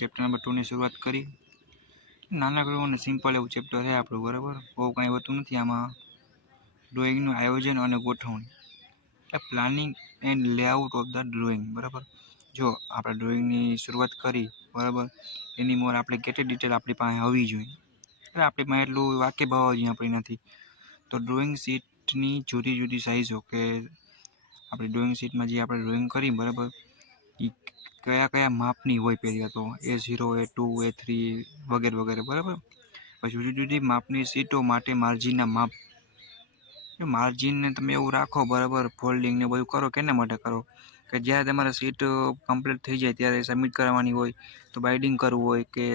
Chapter number 2 ની શરૂઆત કરી। નાનકડું અને સિમ્પલ એવું ચેપ્ટર છે આપણું, બરાબર। બહુ કાંઈ હોતું નથી આમાં। ડ્રોઈંગનું આયોજન અને ગોઠવણી, એટલે planning and layout of the drawing, બરાબર। જો આપણે ડ્રોઈંગની શરૂઆત કરી, બરાબર, એની મોર આપણે કેટલી ડિટેલ આપણી પાસે હોવી જોઈએ, એટલે આપણી પાસે એટલું વાકેફ હોવા જોઈએ આપણી નથી। તો ડ્રોઈંગ શીટની જુદી જુદી સાઇઝો, કે આપણે ડ્રોઈંગ શીટમાં જે આપણે ડ્રોઈંગ કરી, બરાબર, એ કયા કયા માપની હોય, પહેલાં તો A0, A2, A3 વગેરે વગેરે, બરાબર। પછી જુદી જુદી માપની શીટો માટે માર્જિનના માપ, માર્જિનને તમે એવું રાખો, બરાબર, ફોલ્ડિંગ ને બધું કરો, કેના માટે કરો, કે જ્યારે તમારે સીટ કમ્પ્લીટ થઈ જાય ત્યારે સબમિટ કરવાની હોય, તો બાઇડિંગ કરવું હોય, કે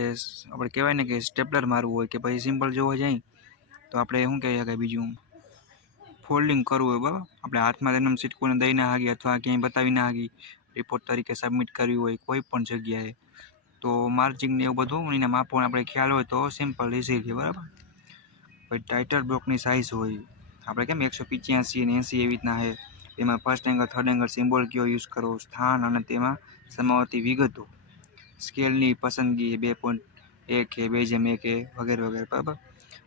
આપણે કહેવાય ને કે સ્ટેપલર મારવું હોય, કે પછી સિમ્પલ જોવા જાય તો આપણે શું કહીએ કે બીજું ફોલ્ડિંગ કરવું હોય, બરાબર। આપણે હાથમાં તેમ સીટ કોઈને દઈ ના હાગી અથવા ક્યાંય બતાવી ના હાગી રિપોર્ટ તરીકે સબમિટ કરવી હોય કોઈ પણ જગ્યાએ, તો માર્જિન ને એવું બધું એના માપો આપણે ખ્યાલ હોય તો સિમ્પલ ઇઝી, બરાબર। પછી ટાઇટલ બ્લોકની સાઇઝ હોય, આપણે કેમ 185 અને 80 એવી રીતના છે, એમાં first angle, third angle, symbol કયો યુઝ કરવો, સ્થાન અને તેમાં સમાવતી વિગતો, સ્કેલની પસંદગી 2.1 કે 2:1 વગેરે વગેરે, બરાબર।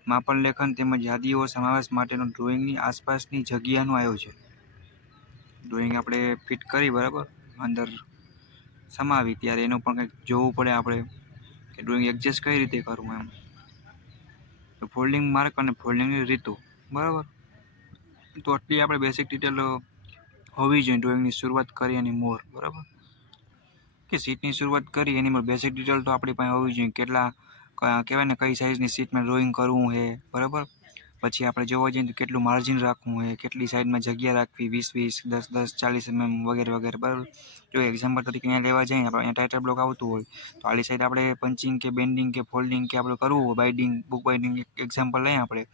માપન લેખન તેમજ યાદીઓ સમાવેશ માટેનો ડ્રોઈંગની આસપાસની જગ્યાનું આયોજન, ડ્રોઈંગ આપણે ફિટ કરી, બરાબર, અંદર સમાવી ત્યારે એનું પણ કંઈક જોવું પડે આપણે કે ડ્રોઈંગ એડજસ્ટ કઈ રીતે કરવું એમ। તો ફોલ્ડિંગ માર્ક અને ફોલ્ડિંગની રીતો, બરાબર, તો આટલી આપણે બેસિક ડિટેલ હોવી જોઈએ ડ્રોઈંગની શરૂઆત કરી એની મોર, બરાબર, કે સીટની શરૂઆત કરી એની મોર બેસિક ડિટેલ તો આપણી પાસે હોવી જોઈએ, કેટલા કહેવાય ને કઈ સાઇઝની સીટમાં ડ્રોઈંગ કરવું છે, બરાબર। પછી આપણે જોવા જઈએ તો કેટલું માર્જિન રાખવું છે, કેટલી સાઈડમાં જગ્યા રાખવી, 20-20, 10-10, 40 વગેરે વગેરે, બરાબર। જો એક્ઝામ્પલ તરીકે અહીંયા લેવા જઈએ, આપણે અહીંયા ટાઇટલ બ્લોક આવતું હોય તો આલી સાઈડ આપણે પંચિંગ કે બેન્ડિંગ કે ફોલ્ડિંગ કે આપણે કરવું હોય, બાઇડિંગ, બુક બાઇડિંગ એક્ઝામ્પલ લઈએ આપણે,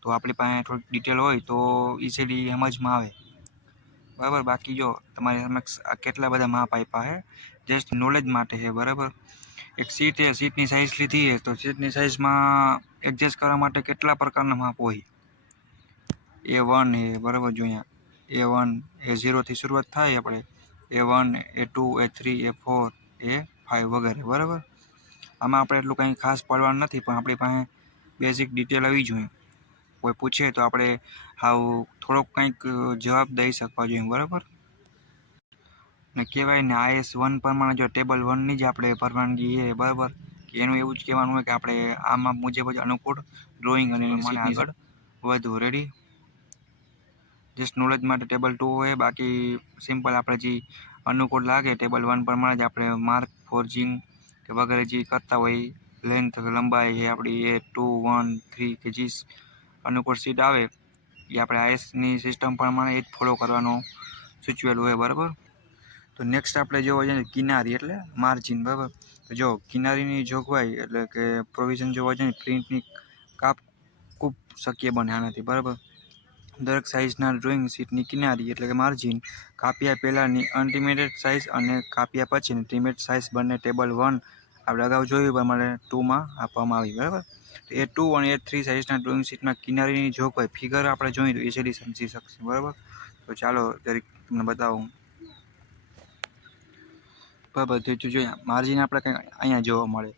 તો આપણી પાસે થોડીક ડિટેલ હોય તો ઇઝીલી સમજમાં આવે, બરાબર। બાકી જો તમારી સમક્ષ કેટલા બધા માપ આપ્યા છે, જસ્ટ નોલેજ માટે છે, બરાબર। એક સીટ છે, સીટની સાઇઝ લીધી છે, તો સીટની સાઇઝમાં એડજસ્ટ કરવા માટે કેટલા પ્રકારના માપ હોય, A1 છે, બરાબર, જો અહીંયા A1, A0 થી શરૂઆત થાય, આપણે A1, A2, A3, A4, A5 વગેરે, બરાબર। આમાં આપણે એટલું કંઈ ખાસ પડવાનું નથી, પણ આપણી પાસે બેઝિક ડિટેલ આવી જોઈએ, કોઈ પૂછે તો આપણે હાવ થોડોક કંઈક જવાબ દઈ શકવા જોઈએ, બરાબર। ને કહેવાય ને IS1 પ્રમાણે જો ટેબલ 1ની જ આપણે પરવાનગી છે, બરાબર, કે એનું એવું જ કહેવાનું હોય કે આપણે આ માપ મુજબ જ અનુકૂળ ડ્રોઈંગ અને મને આગળ વધુ, રેડી। જસ્ટ નોલેજ માટે ટેબલ 2 હોય, બાકી સિમ્પલ આપણે જે અનુકૂળ લાગે ટેબલ 1 પ્રમાણે જ આપણે માર્ક, ફોર્જિંગ કે વગેરે જે કરતા હોય, લેન્થ, લંબાઈ છે આપણી, A2, 1, 3 કે જે અનુકૂળ સીટ આવે એ આપણે ISની સિસ્ટમ પ્રમાણે એ જ ફોલો કરવાનો સૂચવેલું હોય, બરાબર। તો નેક્સ્ટ આપણે જોવા જઈએ કિનારી એટલે માર્જિન, બરાબર। તો જો કિનારીની જોગવાઈ એટલે કે પ્રોવિઝન જોવા જઈએ, પ્રિન્ટની કાપ ખૂબ શક્ય બને આનાથી, બરાબર। દરેક સાઇઝના ડ્રોઈંગ શીટની કિનારી એટલે કે માર્જિન કાપ્યા પહેલાંની અનટિમેટેડ સાઇઝ અને કાપ્યા પછીની ટિમેટ સાઇઝ બંને ટેબલ 1 આપણે અગાઉ જોયું પ્રમાણે 2માં આપવામાં આવી, બરાબર। તો A2 અને A3 સાઇઝના ડ્રોઈંગ શીટમાં કિનારીની જોગવાઈ ફિગર આપણે જોઈએ તો ઇઝીલી સમજી શકશે, બરાબર। તો ચાલો દરેક તમને બતાવું, બરાબર। તો જોઈએ માર્જિન આપણે કંઈ અહીંયા જોવા મળે,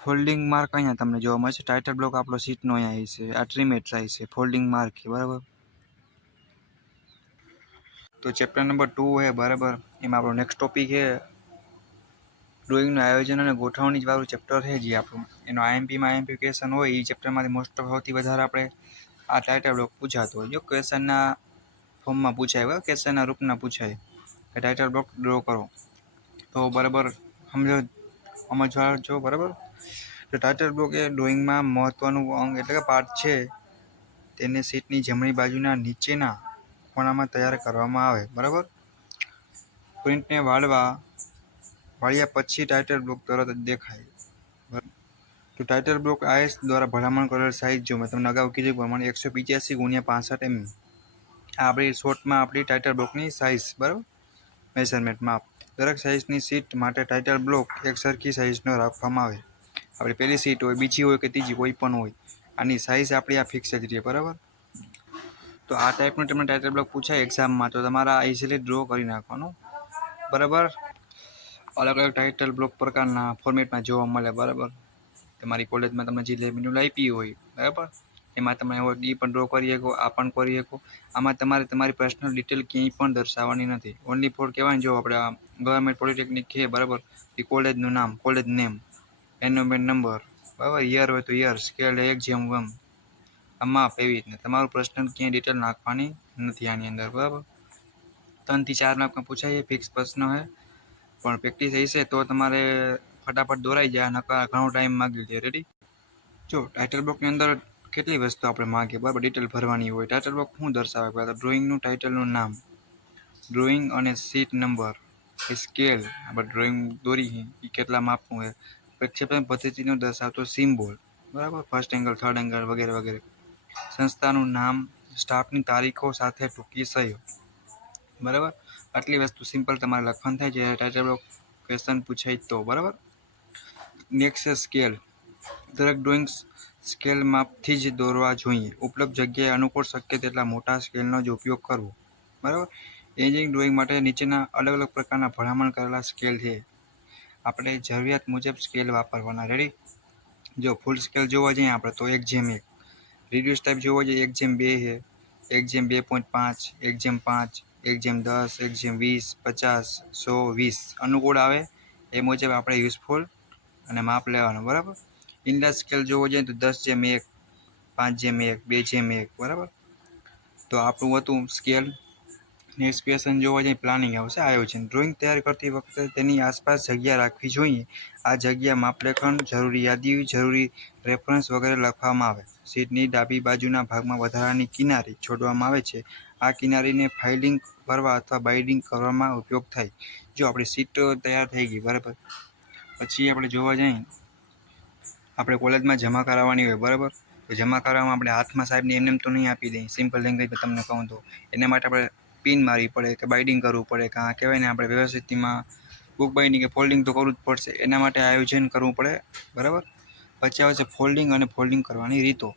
ફોલ્ડિંગ માર્ક અહીંયા તમને જોવા મળશે, ટાઇટલ બ્લોક આપણો સીટનો અહીંયા છે, આ ટ્રીમેટ સાઇઝ છે, ફોલ્ડિંગ માર્ક છે, બરાબર। તો ચેપ્ટર નંબર 2 છે, બરાબર, એમાં આપણો નેક્સ્ટ ટોપિક છે ડ્રોઈંગનું આયોજન અને ગોઠવણી વાળું ચેપ્ટર છે, જે આપણું એનો IMP ક્વેશ્ચન હોય એ ચેપ્ટરમાંથી મોસ્ટ ઓફ સૌથી વધારે આપણે આ ટાઇટલ બ્લોક પૂછાતો હોય, જો ક્વેશ્ચનના ફોર્મમાં પૂછાય, બરાબર, ક્વેશ્ચનના રૂપના પૂછાય કે ટાઇટલ બ્લોક ડ્રો કરો, તો બરાબર સમજવા જો, બરાબર। તો ટાઇટલ બ્લોક એ ડ્રોઈંગમાં મહત્વનું અંગ એટલે કે પાર્ટ છે, તેને સીટની જમણી બાજુના નીચેના ખૂણામાં તૈયાર કરવામાં આવે, બરાબર। પ્રિન્ટને વાળ્યા પછી ટાઇટલ બ્લોક તરત જ દેખાય, બરાબર। તો ટાઇટલ બ્લોક IS દ્વારા ભલામણ કરેલ સાઇઝ જો મેં તમને અગાઉ કીધું પ્રમાણે 185x65 mm આ આપણી શોર્ટમાં આપણી ટાઇટલ બ્લોકની સાઇઝ, બરાબર, મેઝરમેન્ટ માપ। દરેક સાઇઝની સીટ માટે ટાઇટલ બ્લોક એક સરખી સાઇઝનો રાખવામાં આવે, આપણી પહેલી સીટ હોય, બીજી હોય કે ત્રીજી કોઈ પણ હોય, આની સાઇઝ આપણી આ ફિક્સ જ રહે, બરાબર। તો આ ટાઈપનું તમને ટાઇટલ બ્લોક પૂછાય એક્ઝામમાં તો તમારે ઇઝીલી ડ્રો કરી નાખવાનું, બરાબર। અલગ અલગ ટાઇટલ બ્લોક પ્રકારના ફોર્મેટમાં જોવા મળે, બરાબર. તમારી કોલેજમાં તમને જે લેમિન્યુલ આપી હોય, બરાબર, એમાં તમે એ પણ ડ્રો કરી શકો, આ પણ કરી શકો. આમાં તમારે તમારી પર્સનલ ડિટેલ ક્યાંય પણ દર્શાવવાની નથી. ઓનલી ફોર કહેવાય, જો આપણે ગવર્મેન્ટ પોલિટેકનિક છે, બરાબર, એ કોલેજનું નામ, કોલેજ નેમ, એનરોલમેન્ટ નંબર, બરાબર, યર હોય તો યર, સ્કેલ 1:1, માપ, એવી રીતના તમારું પર્સનલ ક્યાંય ડિટેલ નાખવાની નથી આની અંદર, બરાબર. 3 થી 4 માર્કમાં પૂછાય, ફિક્સ પ્રશ્ન છે, પણ પ્રેક્ટિસ હશે તો તમારે ફટાફટ દોરાઈ જાય, નકર ઘણો ટાઈમ માગી લે. રેડી? જો ટાઇટલ બ્લોકની અંદર કેટલી વસ્તુ આપણે માગીએ, બરાબર, ડિટેલ ભરવાની હોય. ટાઇટલ બ્લોક શું દર્શાવે? પહેલાં ડ્રોઈંગનું ટાઇટલનું નામ, ડ્રોઈંગ અને સીટ નંબર, સ્કેલ, આપણે ડ્રોઈંગ દોરી એ કેટલા માપનું છે, પ્રક્ષેપણ પદ્ધતિનો દર્શાવતો સિમ્બોલ, બરાબર, ફર્સ્ટ એંગલ, થર્ડ એંગલ વગેરે વગેરે, સંસ્થાનું નામ, સ્ટાફની તારીખો સાથે ટૂંકી સહી, બરાબર. આટલી વસ્તુ સિમ્પલ તમારે લખવાનું થાય છે ટાઇટલ બ્લોક ક્વેશ્ચન પૂછાય તો, બરાબર. નેક્સ્ટ છે સ્કેલ. દરેક ડ્રોઈંગ સ્કેલ માપથી જ દોરવા જોઈએ. ઉપલબ્ધ જગ્યાએ અનુકૂળ શક્ય તેટલા મોટા સ્કેલનો જ ઉપયોગ કરવો, બરાબર. એન્જિનિયરિંગ ડ્રોઈંગ માટે નીચેના અલગ અલગ પ્રકારના ભલામણ કરેલા સ્કેલ છે. આપણે જરૂરિયાત મુજબ સ્કેલ વાપરવાના. રેડી? જો ફૂલ સ્કેલ જોવા જઈએ આપણે તો 1:1, રિડ્યુસ ટાઈપ જોવા જઈએ 1:2 છે, 1:2.5, 1:5, 1:10, 1:20, 50, 100, 20 અનુકૂળ આવે એ મુજબ આપણે યુઝફુલ અને માપ લેવાનું, બરાબર. ઇન્ડેક્સ સ્કેલ જોવો જોઈએ તો 10:1, 5:1, 2:1, બરાબર. તો આપણું હતું સ્કેલ. નેક્સ્ટ ક્વેશ્ચન જોવા જઈએ પ્લાનિંગ આવશે, આયોજન. ડ્રોઈંગ તૈયાર કરતી વખતે તેની આસપાસ જગ્યા રાખવી જોઈએ. આ જગ્યા માપલેખન, જરૂરી યાદી, જરૂરી રેફરન્સ વગેરે લખવામાં આવે. સીટની ડાબી બાજુના ભાગમાં વધારાની કિનારી છોડવામાં આવે છે. આ કિનારીને ફાઇલિંગ કરવા અથવા બાઇન્ડિંગ કરવામાં ઉપયોગ થાય. જો આપણી સીટ તૈયાર થઈ ગઈ, બરાબર, પછી આપણે જોવા જઈએ આપણે કોલેજમાં જમા કરાવવાની હોય, બરાબર. તો જમા કરાવવામાં આપણે હાથમાં સાહેબને એમને તો નહીં આપી દઈએ. સિમ્પલ લેંગ્વેજમાં તમને કહું તો એના માટે આપણે પિન મારવી પડે કે બાઇન્ડિંગ કરવું પડે, કાં કહેવાય ને આપણે વ્યવસ્થિતમાં બુક બાઇન્ડિંગ કે ફોલ્ડિંગ તો કરવું જ પડશે. એના માટે આયોજન કરવું પડે, બરાબર. પછી આવે છે ફોલ્ડિંગ અને ફોલ્ડિંગ કરવાની રીતો.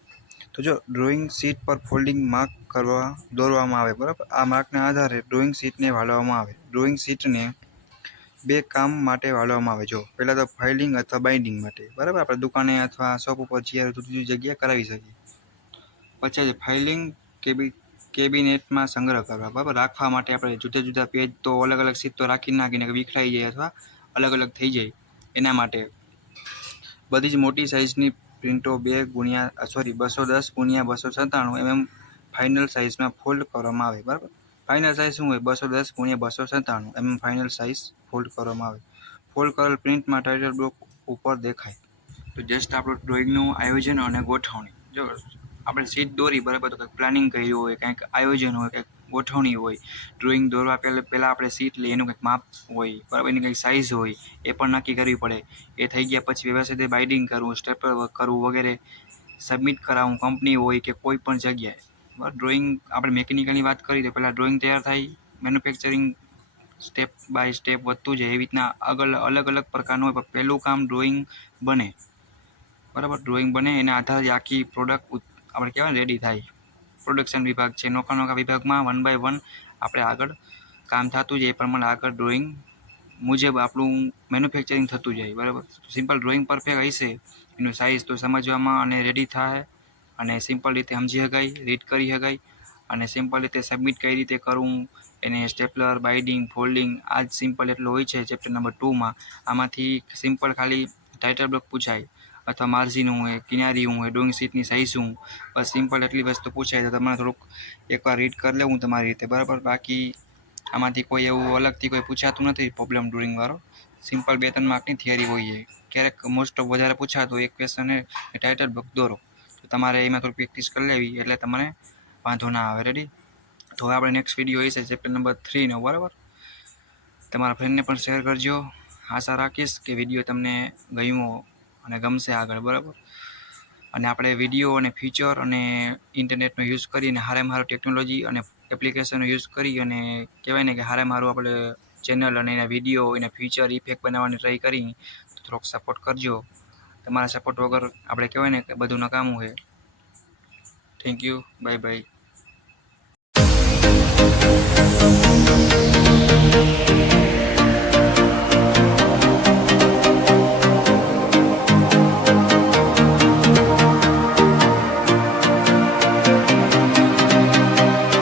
તો જો ડ્રોઈંગ શીટ પર ફોલ્ડિંગ માર્ક કરવા દોરવામાં આવે, બરાબર. આ માર્કના આધારે ડ્રોઈંગ શીટને વાળવામાં આવે. ડ્રોઈંગ શીટને 2 કામ માટે વાળવામાં આવે. જો પહેલાં તો ફાઇલિંગ અથવા બાઇન્ડિંગ માટે, બરાબર, આપણે દુકાને અથવા શોપ ઉપર જ્યાં જુદી જગ્યાએ કરાવી શકીએ. પછી ફાઇલિંગ કેબિનેટમાં સંગ્રહ કરવા, બરાબર, રાખવા માટે આપણે જુદા જુદા પેજ તો અલગ અલગ સીટ તો રાખી નાખીને વિખરાઈ જાય અથવા અલગ અલગ થઈ જાય. એના માટે બધી જ મોટી સાઇઝની પ્રિન્ટો 210x297 ફાઇનલ સાઇઝમાં ફોલ્ડ કરવામાં આવે, બરાબર. ફાઇનલ સાઇઝ શું હોય? 210x297 ફાઇનલ સાઇઝ ફોલ્ડ કરવામાં આવે. ફોલ્ડ કરેલ પ્રિન્ટમાં ટાઇટલ બ્લોક ઉપર દેખાય. તો જસ્ટ આપણું ડ્રોઈંગનું આયોજન અને ગોઠવણી. જો આપણે સીટ દોરી, બરાબર, તો કંઈક પ્લાનિંગ કર્યું હોય, કંઈક આયોજન હોય, કંઈક ગોઠવણી હોય. ડ્રોઈંગ દોરવા પહેલાં આપણે સીટ લઈએ, એનું કંઈક માપ હોય, બરાબર, એની કંઈક સાઇઝ હોય, એ પણ નક્કી કરવી પડે. એ થઈ ગયા પછી વ્યવસ્થિત બાઇન્ડિંગ કરવું, સ્ટેપલર વર્ક કરવું વગેરે, સબમિટ કરાવવું કંપની હોય કે કોઈ પણ જગ્યાએ. બરાબર. ડ્રોઈંગ આપણે મિકેનિકલની વાત કરીએ તો પહેલાં ડ્રોઈંગ તૈયાર થાય, મેન્યુફેક્ચરિંગ સ્ટેપ બાય સ્ટેપ વધતું જાય. એવી રીતના અલગ અલગ પ્રકારનું હોય. પહેલું કામ ડ્રોઈંગ બને, બરાબર. ડ્રોઈંગ બને એના આધારે આખી પ્રોડક્ટ આપણે કહેવાય રેડી થાય. પ્રોડક્શન વિભાગ છે, નોખા નોખા વિભાગમાં 1 by 1 આપણે આગળ કામ થતું જાય. એ પ્રમાણે આગળ ડ્રોઈંગ મુજબ આપણું મેન્યુફેક્ચરિંગ થતું જાય, બરાબર. સિમ્પલ ડ્રોઈંગ પરફેક્ટ હશે, એનું સાઇઝ તો સમજવામાં અને રેડી થાય, અને સિમ્પલ રીતે સમજી શકાય, રીડ કરી શકાય, અને સિમ્પલ રીતે સબમિટ કઈ રીતે કરવું, એને સ્ટેપલર, બાઇન્ડિંગ, ફોલ્ડિંગ, આ જ સિમ્પલ એટલું હોય છે ચેપ્ટર નંબર 2માં. આમાંથી સિમ્પલ ખાલી ટાઇટલ બ્લોક પૂછાય, અથવા માર્જિન હું હોય, કિનારી હું હોય, ડ્રોઈંગ શીટની સાઇઝ શું, બસ સિમ્પલ એટલી વસ્તુ પૂછાય. તો તમારે થોડુંક એકવાર રીડ કરી લેવું તમારી રીતે, બરાબર. બાકી આમાંથી કોઈ એવું અલગથી કોઈ પૂછાતું નથી પ્રોબ્લેમ ડ્રોઈંગવાળો. સિમ્પલ 2-3 માર્કની થિયરી હોય. ક્યારેક મોસ્ટ ઓફ વધારે પૂછાતો એક ક્વેશ્ચન એ ટાઇટલ બ્લોક દોરો, તો તમારે એમાં થોડી પ્રેક્ટિસ કરી લેવી, એટલે તમને વાંધો ના આવે. રેડી? તો આપણે નેક્સ્ટ વિડીયો એ છે ચેપ્ટર નંબર 3નો, બરાબર. તમારા ફ્રેન્ડને પણ શેર કરજો. આશા રાખીશ કે વિડીયો તમને ગમ્યો અને ગમશે આગળ, બરાબર. અને આપણે વિડીયો અને ફીચર અને ઇન્ટરનેટનો યુઝ કરીને સારામાં ટેકનોલોજી અને એપ્લિકેશનનો યુઝ કરી અને કહેવાય ને કે સારામાં આપણે ચેનલ અને એના વિડીયો, એના ફીચર, ઇફેક્ટ બનાવવાની ટ્રાય કરી. તો થોડોક સપોર્ટ કરજો. તમારા સપોર્ટ વગર આપણે કહેવાય ને કે બધું નકામું છે. Thank you. Bye bye.